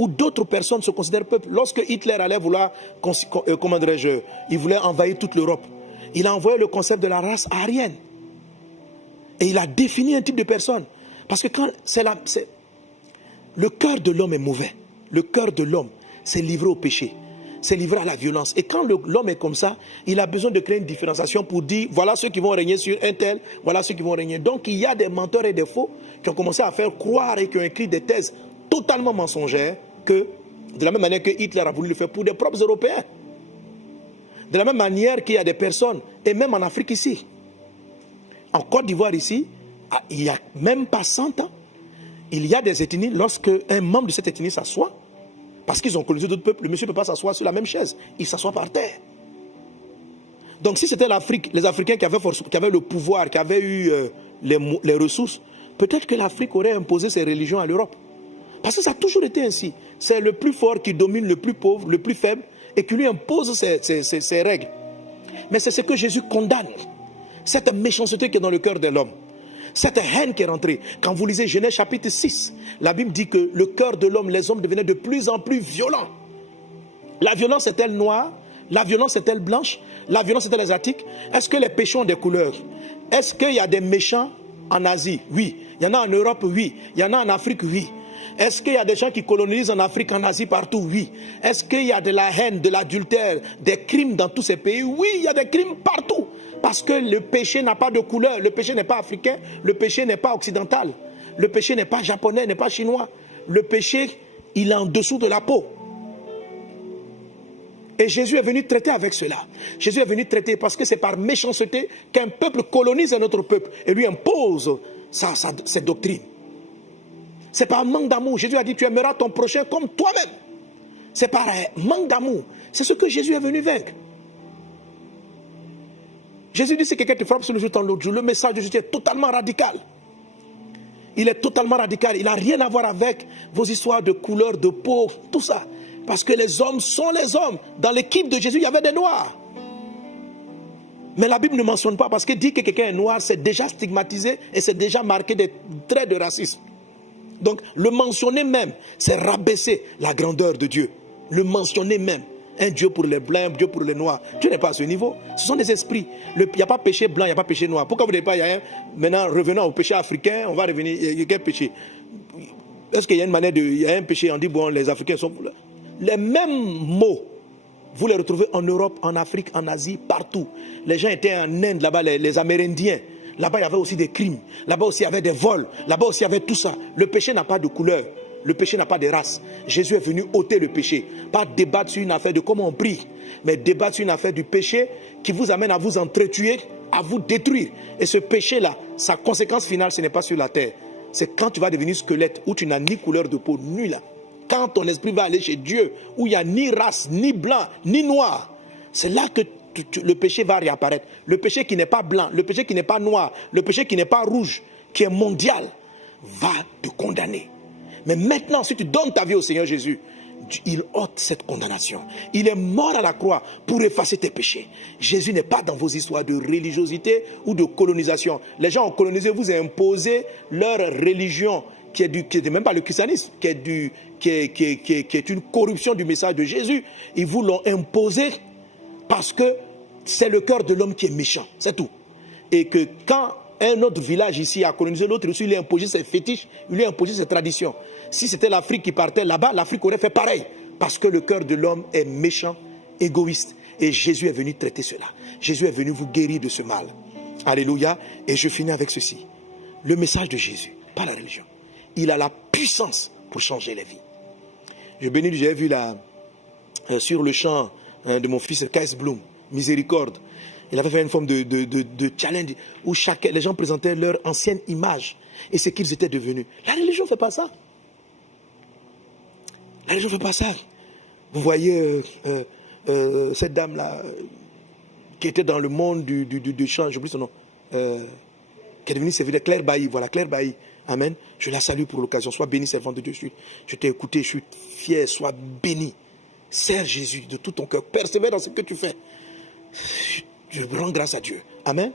où d'autres personnes se considèrent peuple. Lorsque Hitler allait vouloir, il voulait envahir toute l'Europe, il a envoyé le concept de la race aryenne. Et il a défini un type de personne. Parce que quand le cœur de l'homme est mauvais. Le cœur de l'homme s'est livré au péché. C'est livré à la violence. Et quand l'homme est comme ça, il a besoin de créer une différenciation pour dire, voilà ceux qui vont régner sur un tel, voilà ceux qui vont régner. Donc il y a des menteurs et des faux qui ont commencé à faire croire et qui ont écrit des thèses totalement mensongères que, de la même manière que Hitler a voulu le faire pour des propres Européens. De la même manière qu'il y a des personnes, et même en Afrique ici, en Côte d'Ivoire ici, il n'y a même pas 100 ans, il y a des ethnies, lorsque un membre de cette ethnie s'assoit, parce qu'ils ont colonisé d'autres peuples, le monsieur ne peut pas s'asseoir sur la même chaise. Il s'assoit par terre. Donc si c'était l'Afrique, les Africains qui avaient le pouvoir, qui avaient eu les ressources, peut-être que l'Afrique aurait imposé ses religions à l'Europe. Parce que ça a toujours été ainsi. C'est le plus fort qui domine le plus pauvre, le plus faible, et qui lui impose ses règles. Mais c'est ce que Jésus condamne. Cette méchanceté qui est dans le cœur de l'homme. Cette haine qui est rentrée. Quand vous lisez Genèse chapitre 6, la Bible dit que le cœur de l'homme, les hommes devenaient de plus en plus violents. La violence est-elle noire? La violence est-elle blanche? La violence est-elle asiatique? Est-ce que les péchés ont des couleurs? Est-ce qu'il y a des méchants en Asie? Oui. Il y en a en Europe? Oui. Il y en a en Afrique? Oui. Est-ce qu'il y a des gens qui colonisent en Afrique, en Asie, partout? Oui. Est-ce qu'il y a de la haine, de l'adultère, des crimes dans tous ces pays? Oui, il y a des crimes partout. Parce que le péché n'a pas de couleur. Le péché n'est pas africain. Le péché n'est pas occidental. Le péché n'est pas japonais, n'est pas chinois. Le péché, il est en dessous de la peau. Et Jésus est venu traiter avec cela. Jésus est venu traiter parce que c'est par méchanceté qu'un peuple colonise un autre peuple et lui impose ses doctrines. C'est par manque d'amour. Jésus a dit, tu aimeras ton prochain comme toi-même. C'est par manque d'amour. C'est ce que Jésus est venu vaincre. Jésus dit, si quelqu'un te frappe sur le jour, dans l'autre jour, le message de Jésus est totalement radical. Il est totalement radical. Il n'a rien à voir avec vos histoires de couleur, de peau, tout ça. Parce que les hommes sont les hommes. Dans l'équipe de Jésus, il y avait des noirs. Mais la Bible ne mentionne pas, parce que dire que quelqu'un est noir, c'est déjà stigmatisé et c'est déjà marqué des traits de racisme. Donc, le mentionner même, c'est rabaisser la grandeur de Dieu. Le mentionner même. Un Dieu pour les blancs, un Dieu pour les noirs. Dieu n'est pas à ce niveau. Ce sont des esprits. Il n'y a pas péché blanc, il n'y a pas péché noir. Pourquoi vous ne dites pas, maintenant, revenons au péché africain, on va revenir, il y a quel péché? Est-ce qu'il y a une manière il y a un péché, on dit, bon, les Africains sont... Les mêmes mots, vous les retrouvez en Europe, en Afrique, en Asie, partout. Les gens étaient en Inde, là-bas, les Amérindiens. Là-bas, il y avait aussi des crimes. Là-bas aussi, il y avait des vols. Là-bas aussi, il y avait tout ça. Le péché n'a pas de couleur. Le péché n'a pas de race. Jésus est venu ôter le péché. Pas débattre sur une affaire de comment on prie, mais débattre sur une affaire du péché qui vous amène à vous entretuer, à vous détruire. Et ce péché-là, sa conséquence finale, ce n'est pas sur la terre. C'est quand tu vas devenir squelette, où tu n'as ni couleur de peau, ni là. Quand ton esprit va aller chez Dieu, où il n'y a ni race, ni blanc, ni noir, c'est là que le péché va réapparaître. Le péché qui n'est pas blanc, le péché qui n'est pas noir, le péché qui n'est pas rouge, qui est mondial, va te condamner. Mais maintenant, si tu donnes ta vie au Seigneur Jésus, il ôte cette condamnation. Il est mort à la croix pour effacer tes péchés. Jésus n'est pas dans vos histoires de religiosité ou de colonisation. Les gens ont colonisé, vous avez imposé leur religion, qui est même pas le christianisme, qui est une corruption du message de Jésus. Ils vous l'ont imposé parce que c'est le cœur de l'homme qui est méchant, c'est tout. Et que quand un autre village ici a colonisé l'autre, il lui a imposé ses fétiches, il lui a imposé ses traditions. Si c'était l'Afrique qui partait là-bas, l'Afrique aurait fait pareil. Parce que le cœur de l'homme est méchant, égoïste. Et Jésus est venu traiter cela. Jésus est venu vous guérir de ce mal. Alléluia. Et je finis avec ceci. Le message de Jésus, pas la religion. Il a la puissance pour changer les vies. J'ai vu sur le champ de mon fils Kais Bloom, Miséricorde. Il avait fait une forme de challenge où les gens présentaient leur ancienne image et ce qu'ils étaient devenus. La religion ne fait pas ça. La religion ne fait pas ça. Vous voyez cette dame-là qui était dans le monde du chant, j'oublie son nom, qui est devenue serviteur, Claire Bailly. Voilà, Claire Bailly. Amen. Je la salue pour l'occasion. Sois béni, servante de Dieu. Je t'ai écouté, je suis fier. Sois béni. Sers Jésus de tout ton cœur. Persévère dans ce que tu fais. Je rends grâce à Dieu. Amen.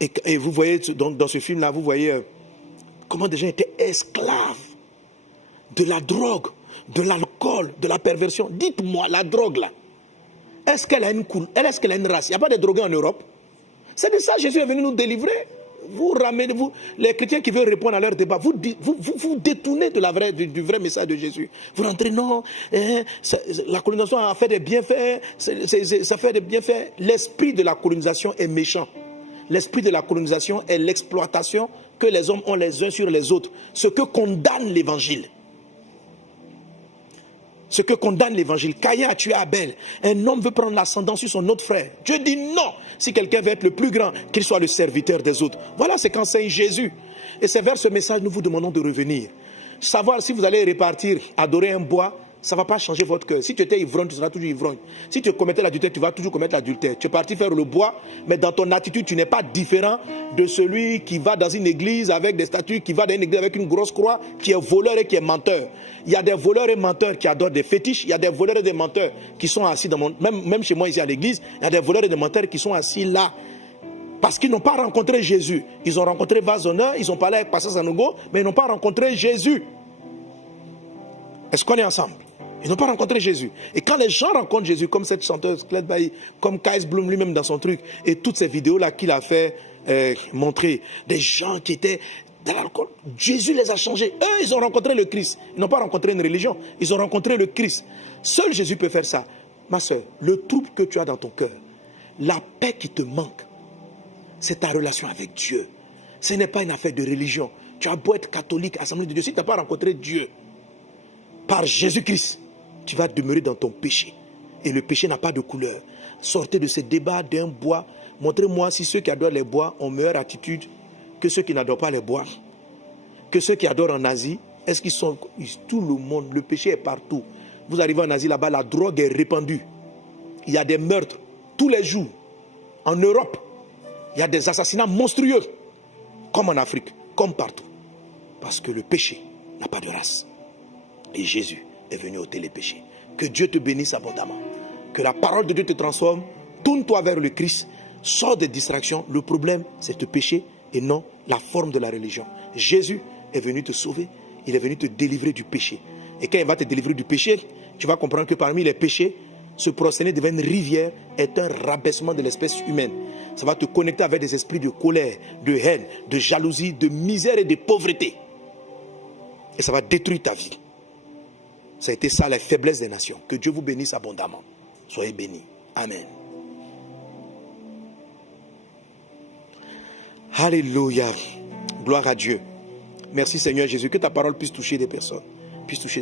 Et vous voyez, donc, dans ce film-là, vous voyez comment des gens étaient esclaves de la drogue, de l'alcool, de la perversion. Dites-moi, la drogue là, est-ce qu'elle a une race? Il n'y a pas de drogués en Europe. C'est de ça que Jésus est venu nous délivrer. Vous ramenez, les chrétiens qui veulent répondre à leur débat, vous détournez de du vrai message de Jésus. Vous rentrez, non, la colonisation a fait des bienfaits, ça fait des bienfaits. L'esprit de la colonisation est méchant. L'esprit de la colonisation est l'exploitation que les hommes ont les uns sur les autres. Ce que condamne l'évangile. Ce que condamne l'évangile. Caïn a tué Abel. Un homme veut prendre l'ascendant sur son autre frère. Dieu dit non. Si quelqu'un veut être le plus grand, qu'il soit le serviteur des autres. Voilà ce qu'enseigne Jésus. Et c'est vers ce message que nous vous demandons de revenir. Savoir si vous allez repartir, adorer un bois, ça ne va pas changer votre cœur. Si tu étais ivrogne, tu seras toujours ivrogne. Si tu commettais l'adultère, tu vas toujours commettre l'adultère. Tu es parti faire le bois, mais dans ton attitude, tu n'es pas différent de celui qui va dans une église avec des statues, qui va dans une église avec une grosse croix, qui est voleur et qui est menteur. Il y a des voleurs et menteurs qui adorent des fétiches. Il y a des voleurs et des menteurs qui sont assis dans même chez moi ici à l'église, il y a des voleurs et des menteurs qui sont assis là. Parce qu'ils n'ont pas rencontré Jésus. Ils ont rencontré Vazona, ils ont parlé avec Pasteur Sanogo, mais ils n'ont pas rencontré Jésus. Est-ce qu'on est ensemble? Ils n'ont pas rencontré Jésus. Et quand les gens rencontrent Jésus, comme cette chanteuse, Claire Bailly, comme Kais Bloom lui-même dans son truc, et toutes ces vidéos-là qu'il a fait montrer, des gens qui étaient dans l'alcool, Jésus les a changés. Eux, ils ont rencontré le Christ. Ils n'ont pas rencontré une religion. Ils ont rencontré le Christ. Seul Jésus peut faire ça. Ma soeur, le trouble que tu as dans ton cœur, la paix qui te manque, c'est ta relation avec Dieu. Ce n'est pas une affaire de religion. Tu as beau être catholique, Assemblée de Dieu, si tu n'as pas rencontré Dieu par Jésus-Christ, tu vas demeurer dans ton péché. Et le péché n'a pas de couleur. Sortez de ce débat d'un bois. Montrez-moi si ceux qui adorent les bois ont meilleure attitude que ceux qui n'adorent pas les bois. Que ceux qui adorent en Asie, est-ce qu'ils sont... Tout le monde, le péché est partout. Vous arrivez en Asie, là-bas, la drogue est répandue. Il y a des meurtres tous les jours. En Europe, il y a des assassinats monstrueux. Comme en Afrique, comme partout. Parce que le péché n'a pas de race. Et Jésus est venu ôter les péchés. Que Dieu te bénisse abondamment. Que la parole de Dieu te transforme. Tourne-toi vers le Christ. Sors des distractions. Le problème, c'est le péché et non la forme de la religion. Jésus est venu te sauver. Il est venu te délivrer du péché. Et quand il va te délivrer du péché, tu vas comprendre que parmi les péchés, se prosterner devant une rivière est un rabaissement de l'espèce humaine. Ça va te connecter avec des esprits de colère, de haine, de jalousie, de misère et de pauvreté. Et ça va détruire ta vie. Ça a été ça, la faiblesse des nations. Que Dieu vous bénisse abondamment. Soyez bénis. Amen. Alléluia. Gloire à Dieu. Merci Seigneur Jésus. Que ta parole puisse toucher des personnes. Puisse toucher